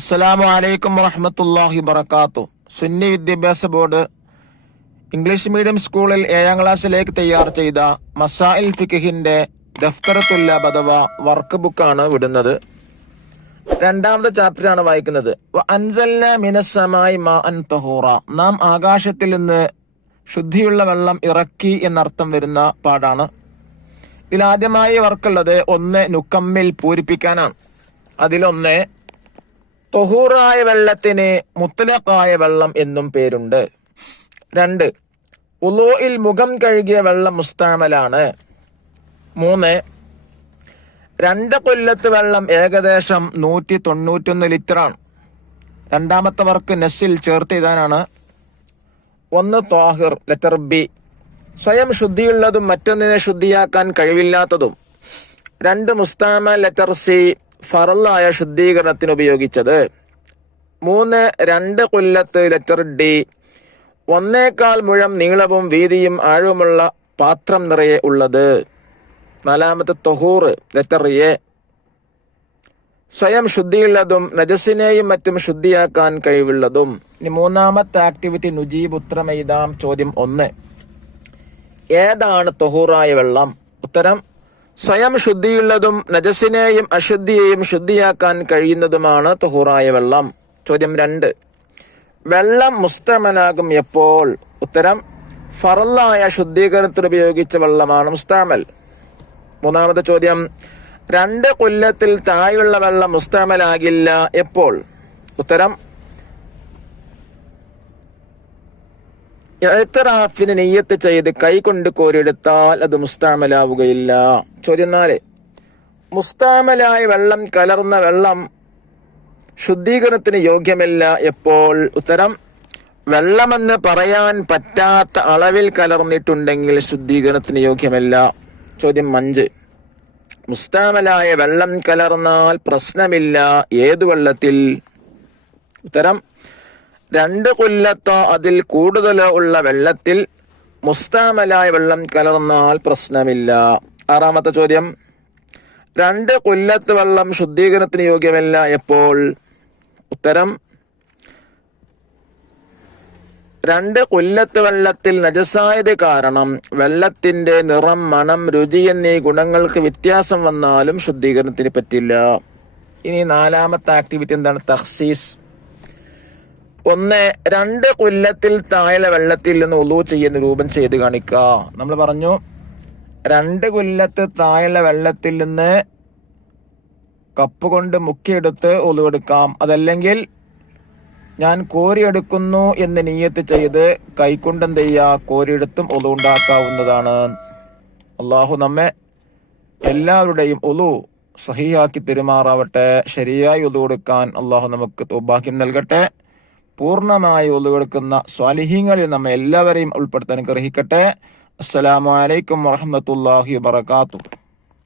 അസ്സലാമു അലൈക്കും വറഹ്മത്തുള്ളാഹി വബറകാതുഹു. സുന്നി വിദ്യാഭ്യാസ ബോർഡ് ഇംഗ്ലീഷ് മീഡിയം സ്കൂളിൽ 7ാം ക്ലാസ്സിലേക്ക് തയ്യാർ ചെയ്ത മസാഇൽ ഫിഖ്ഹിന്റെ ദഫ്തറത്തുൽ അഥവാ വർക്ക് ബുക്കാണ് വിടുന്നത്. 2ാമത്തെ ചാപ്റ്ററാണ് വായിക്കുന്നത്. അൻസൽന മിനസ് സമായി മാഅൻ തഹൂറ. നാം ആകാശത്തിൽ നിന്ന് ശുദ്ധിയുള്ള വെള്ളം ഇറക്കി എന്നർത്ഥം വരുന്ന പാഠാണ്. ഇതിലാദ്യമായി വർക്കുള്ളത് 1 നുക്കമ്മിൽ പൂരിപ്പിക്കാനാണ്. അതിലൊന്ന് തൊഹൂറായ വെള്ളത്തിന് മുത്തലഖായ വെള്ളം എന്നും പേരുണ്ട്. 2 ഉളൂഇൽ മുഖം കഴുകിയ വെള്ളം മുസ്തഅമലാണ്. 3 2 കൊല്ലത്ത് വെള്ളം ഏകദേശം 191 ലിറ്ററാണ്. 2ാമത്തെ വർക്ക് നസ്സിൽ ചേർത്ത് എഴുതാനാണ്. 1 ത്വാഹിർ ലെറ്റർ ബി, സ്വയം ശുദ്ധിയുള്ളതും മറ്റൊന്നിനെ ശുദ്ധിയാക്കാൻ കഴിവില്ലാത്തതും. 2 മുസ്തഅമൽ ലെറ്റർ സി, ഫറലായ ശുദ്ധീകരണത്തിന് ഉപയോഗിച്ചത്. 3 2 കൊല്ലത്ത് ലെറ്റർ ഡി, 1 മുഴം നീളവും വീതിയും ആഴവുമുള്ള പാത്രം നിറയെ ഉള്ളത്. 4 തൊഹൂർ ലെറ്റർ എ, സ്വയം ശുദ്ധിയുള്ളതും നജസിനെയും മറ്റും ശുദ്ധിയാക്കാൻ കഴിവുള്ളതും. ഇനി 3ാമത്തെ ആക്ടിവിറ്റി നുജീബ് ഉത്തരമെഴുതാം. ചോദ്യം 1, ഏതാണ് തൊഹൂറായ വെള്ളം? ഉത്തരം സ്വയം ശുദ്ധിയുള്ളതും നജസിനെയും അശുദ്ധിയെയും ശുദ്ധിയാക്കാൻ കഴിയുന്നതുമാണ് തൊഹൂറായ വെള്ളം. ചോദ്യം 2, വെള്ളം മുസ്തഅമലാകും എപ്പോൾ? ഉത്തരം ഫറലായ ശുദ്ധീകരണത്തിന് ഉപയോഗിച്ച വെള്ളമാണ് മുസ്തഅമൽ. 3ാമത്തെ ചോദ്യം, 2 കൊല്ലത്തിൽ താഴെയുള്ള വെള്ളം മുസ്തഅമലാകില്ല എപ്പോൾ? ഉത്തരം ഇഅ്തിറാഫിന് നിയ്യത്ത് ചെയ്ത് കൈകൊണ്ട് കോരിയെടുത്താൽ അത് മുസ്തഅമലാവുകയില്ല. ചോദ്യം 4, മുസ്തഅമലായ വെള്ളം കലർന്ന വെള്ളം ശുദ്ധീകരണത്തിന് യോഗ്യമല്ല എപ്പോൾ? ഉത്തരം വെള്ളമെന്ന് പറയാൻ പറ്റാത്ത അളവിൽ കലർന്നിട്ടുണ്ടെങ്കിൽ ശുദ്ധീകരണത്തിന് യോഗ്യമല്ല. ചോദ്യം 5, മുസ്തഅമലായ വെള്ളം കലർന്നാൽ പ്രശ്നമില്ല ഏതു വെള്ളത്തിൽ? ഉത്തരം 2 കൊല്ലത്തോ അതിൽ കൂടുതലോ ഉള്ള വെള്ളത്തിൽ മുസ്തഅമലായ വെള്ളം കലർന്നാൽ പ്രശ്നമില്ല. 6ാമത്തെ ചോദ്യം, 2 കൊല്ലത്ത് വെള്ളം ശുദ്ധീകരണത്തിന് യോഗ്യമല്ല എപ്പോൾ? ഉത്തരം 2 കൊല്ലത്ത് വെള്ളത്തിൽ നജസായത് കാരണം വെള്ളത്തിന്റെ നിറം, മണം, രുചി എന്നീ ഗുണങ്ങൾക്ക് വ്യത്യാസം വന്നാലും ശുദ്ധീകരണത്തിന് പറ്റില്ല. ഇനി 4ാമത്തെ ആക്ടിവിറ്റി എന്താണ്? തഖ്സീസ്. 1 2 കൊല്ലത്തിൽ താഴെ വെള്ളത്തിൽ നിന്ന് ഉളൂ ചെയ്യുന്ന രൂപം ചെയ്ത് കാണിക്കുക. നമ്മൾ പറഞ്ഞു 2 കൊല്ലത്ത് താഴെ വെള്ളത്തിൽ നിന്ന് കപ്പ് കൊണ്ട് മുക്കിയെടുത്ത് ഉളൂ എടുക്കാം. അതല്ലെങ്കിൽ ഞാൻ കോരിയെടുക്കുന്നു എന്ന് നിയ്യത്ത് ചെയ്ത് കൈകൊണ്ട് എന്ത് ചെയ്യുക, കോരിയെടുത്തും ഉളൂ ഉണ്ടാക്കാവുന്നതാണ്. അള്ളാഹു നമ്മെ എല്ലാവരുടെയും ഉളൂ സഹിയാക്കി പെരുമാറാവട്ടെ. ശരിയായി ഉളൂ എടുക്കാൻ അള്ളാഹു നമുക്ക് ഭാഗ്യം നൽകട്ടെ. പൂർണ്ണമായി ഉളവെടുക്കുന്ന സ്വാലിഹീങ്ങളിൽ നമ്മെ എല്ലാവരെയും ഉൾപ്പെടുത്താൻ ഗ്രഹിക്കട്ടെ. അസ്സലാമു അലൈക്കും വറഹ്മത്തുള്ളാഹി വബറകാതുഹു.